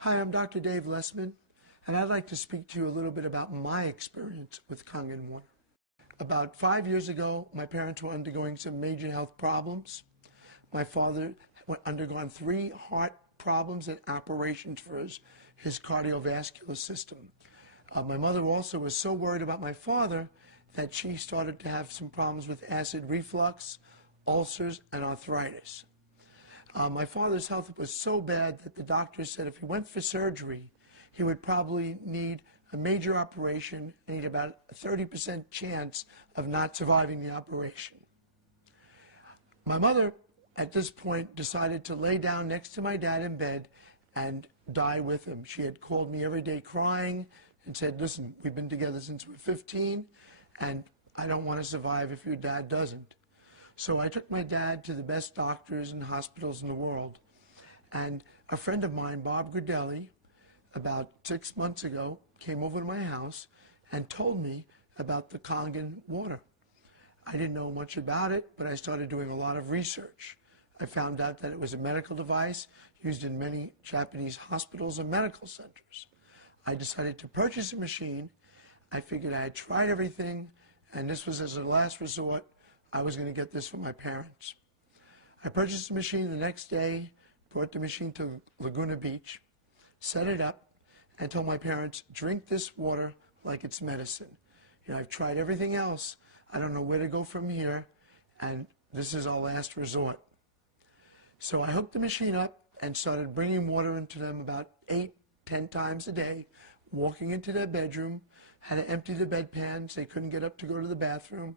Hi, I'm Dr. Dave Lessman, and I'd like to speak to you a little bit about my experience with Kangen water. About 5 years ago, my parents were undergoing some major health problems. My father had undergone 3 heart problems and operations for his cardiovascular system. My mother also was so worried about my father that she started to have some problems with acid reflux, ulcers, and arthritis. My father's health was so bad that the doctors said if he went for surgery, he would probably need a major operation and he'd about a 30% chance of not surviving the operation. My mother, at this point, decided to lay down next to my dad in bed and die with him. She had called me every day crying and said, listen, we've been together since we're 15, and I don't want to survive if your dad doesn't. So I took my dad to the best doctors and hospitals in the world. And a friend of mine, Bob Gridelli, about 6 months ago, came over to my house and told me about the Kangen water. I didn't know much about it, but I started doing a lot of research. I found out that it was a medical device used in many Japanese hospitals and medical centers. I decided to purchase a machine. I figured I had tried everything, and this was as a last resort. I was going to get this for my parents. I purchased the machine the next day, brought the machine to Laguna Beach, set it up, and told my parents, drink this water like it's medicine. You know, I've tried everything else. I don't know where to go from here, and this is our last resort. So I hooked the machine up and started bringing water into them about 8, 10 times a day, walking into their bedroom, had to empty the bedpans. They couldn't get up to go to the bathroom,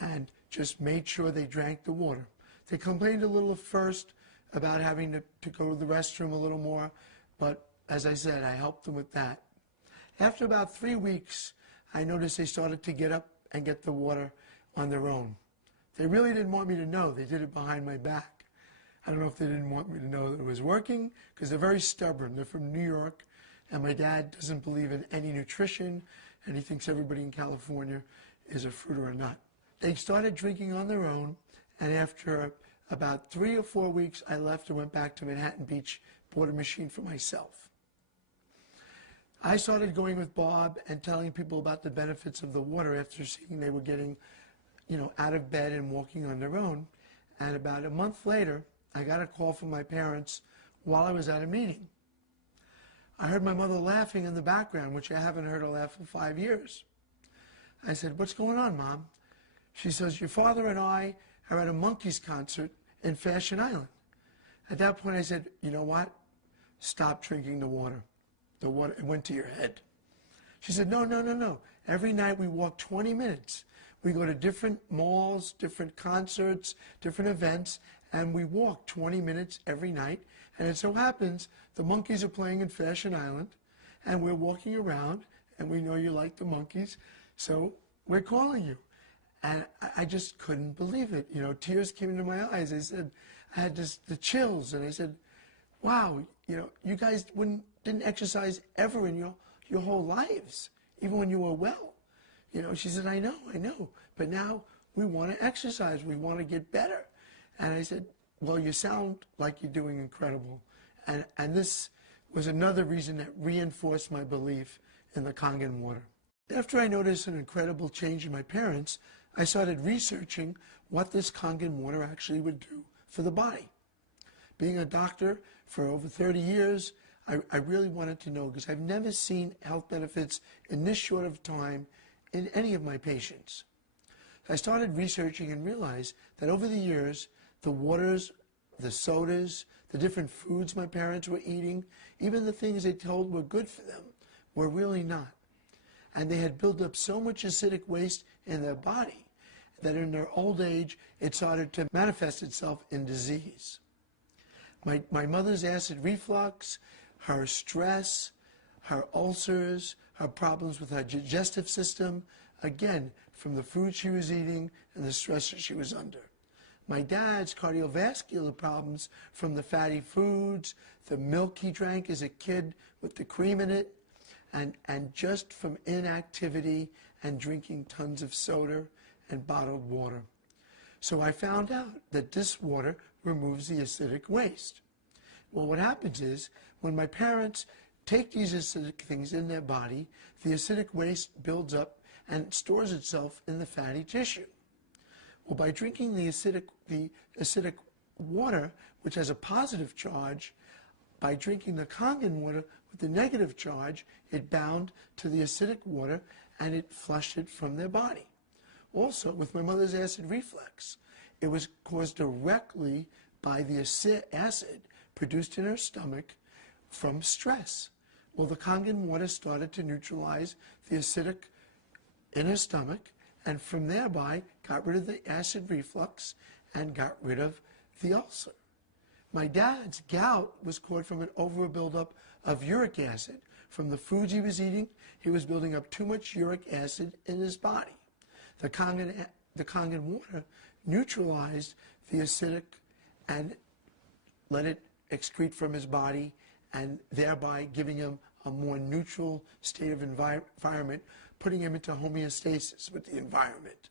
and just made sure they drank the water. They complained a little at first about having to go to the restroom a little more, but as I said, I helped them with that. After about 3 weeks, I noticed they started to get up and get the water on their own. They really didn't want me to know. They did it behind my back. I don't know if they didn't want me to know that it was working, because they're very stubborn. They're from New York, and my dad doesn't believe in any nutrition, and he thinks everybody in California is a fruit or a nut. They started drinking on their own, and after about 3 or 4 weeks, I left and went back to Manhattan Beach, bought a machine for myself. I started going with Bob and telling people about the benefits of the water after seeing they were getting, out of bed and walking on their own. And about a month later, I got a call from my parents while I was at a meeting. I heard my mother laughing in the background, which I haven't heard her laugh in 5 years. I said, what's going on, Mom? She says, your father and I are at a Monkees concert in Fashion Island. At that point, I said, you know what? Stop drinking the water. The water, it went to your head. She said, no. Every night we walk 20 minutes. We go to different malls, different concerts, different events, and we walk 20 minutes every night. And it so happens the Monkees are playing in Fashion Island, and we're walking around, and we know you like the Monkees, so we're calling you. And I just couldn't believe it. Tears came into my eyes. I said, I had the chills, and I said, wow, you guys didn't exercise ever in your whole lives, even when you were well. She said, I know, but now we want to exercise. We want to get better. And I said, well, you sound like you're doing incredible. And this was another reason that reinforced my belief in the Kangen water. After I noticed an incredible change in my parents, I started researching what this Kangen water actually would do for the body. Being a doctor for over 30 years, I really wanted to know, because I've never seen health benefits in this short of time in any of my patients. I started researching and realized that over the years, the waters, the sodas, the different foods my parents were eating, even the things they told were good for them, were really not. And they had built up so much acidic waste in their body that in their old age, it started to manifest itself in disease. My mother's acid reflux, her stress, her ulcers, her problems with her digestive system, again, from the food she was eating and the stress that she was under. My dad's cardiovascular problems from the fatty foods, the milk he drank as a kid with the cream in it, and just from inactivity and drinking tons of soda and bottled water. So I found out that this water removes the acidic waste. Well, what happens is when my parents take these acidic things in their body, the acidic waste builds up and stores itself in the fatty tissue. Well, by drinking the acidic water, which has a positive charge, by drinking the Kangen water with the negative charge, it bound to the acidic water and it flushed it from their body. Also, with my mother's acid reflux, it was caused directly by the acid produced in her stomach from stress. Well, the Kangen water started to neutralize the acidic in her stomach, and from thereby got rid of the acid reflux and got rid of the ulcer. My dad's gout was caused from an over buildup of uric acid. From the foods he was eating, he was building up too much uric acid in his body. The Kangen water neutralized the acidic and let it excrete from his body, and thereby giving him a more neutral state of environment, putting him into homeostasis with the environment.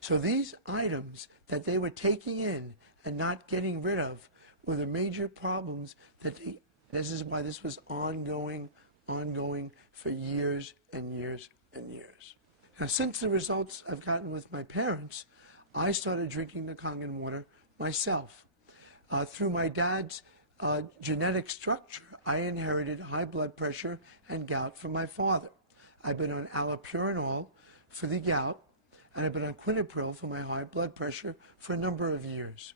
So these items that they were taking in and not getting rid of were the major problems that this is why this was ongoing for years and years and years. Now, since the results I've gotten with my parents, I started drinking the Kangen water myself. Through my dad's genetic structure, I inherited high blood pressure and gout from my father. I've been on allopurinol for the gout, and I've been on quinapril for my high blood pressure for a number of years.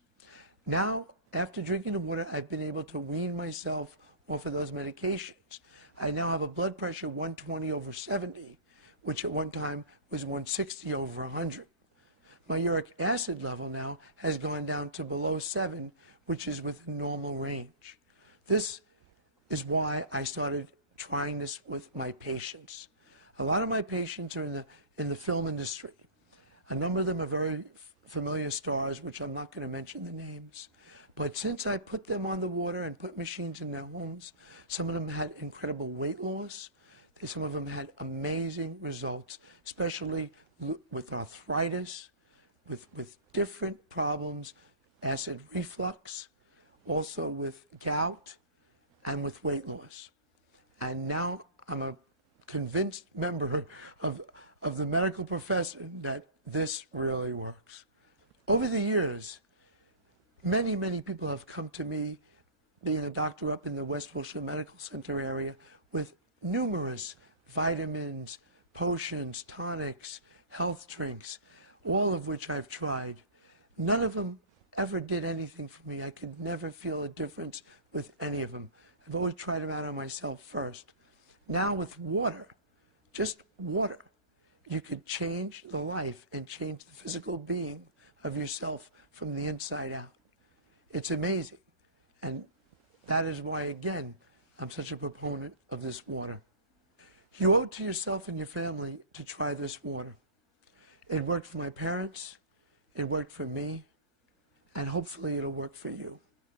Now, after drinking the water, I've been able to wean myself off of those medications. I now have a blood pressure 120/70, which at one time was 160/100. My uric acid level now has gone down to below 7, which is within normal range. This is why I started trying this with my patients. A lot of my patients are in the film industry. A number of them are very familiar stars, which I'm not going to mention the names. But since I put them on the water and put machines in their homes, some of them had incredible weight loss. Some of them had amazing results, especially with arthritis, with different problems, acid reflux, also with gout, and with weight loss. And now I'm a convinced member of the medical profession that this really works. Over the years, many, many people have come to me, being a doctor up in the West Wilshire Medical Center area, with numerous vitamins, potions, tonics, health drinks, all of which I've tried. None of them ever did anything for me. I could never feel a difference with any of them. I've always tried them out on myself first. Now with water, just water, you could change the life and change the physical being of yourself from the inside out. It's amazing. And that is why, again, I'm such a proponent of this water. You owe it to yourself and your family to try this water. It worked for my parents, it worked for me, and hopefully it'll work for you.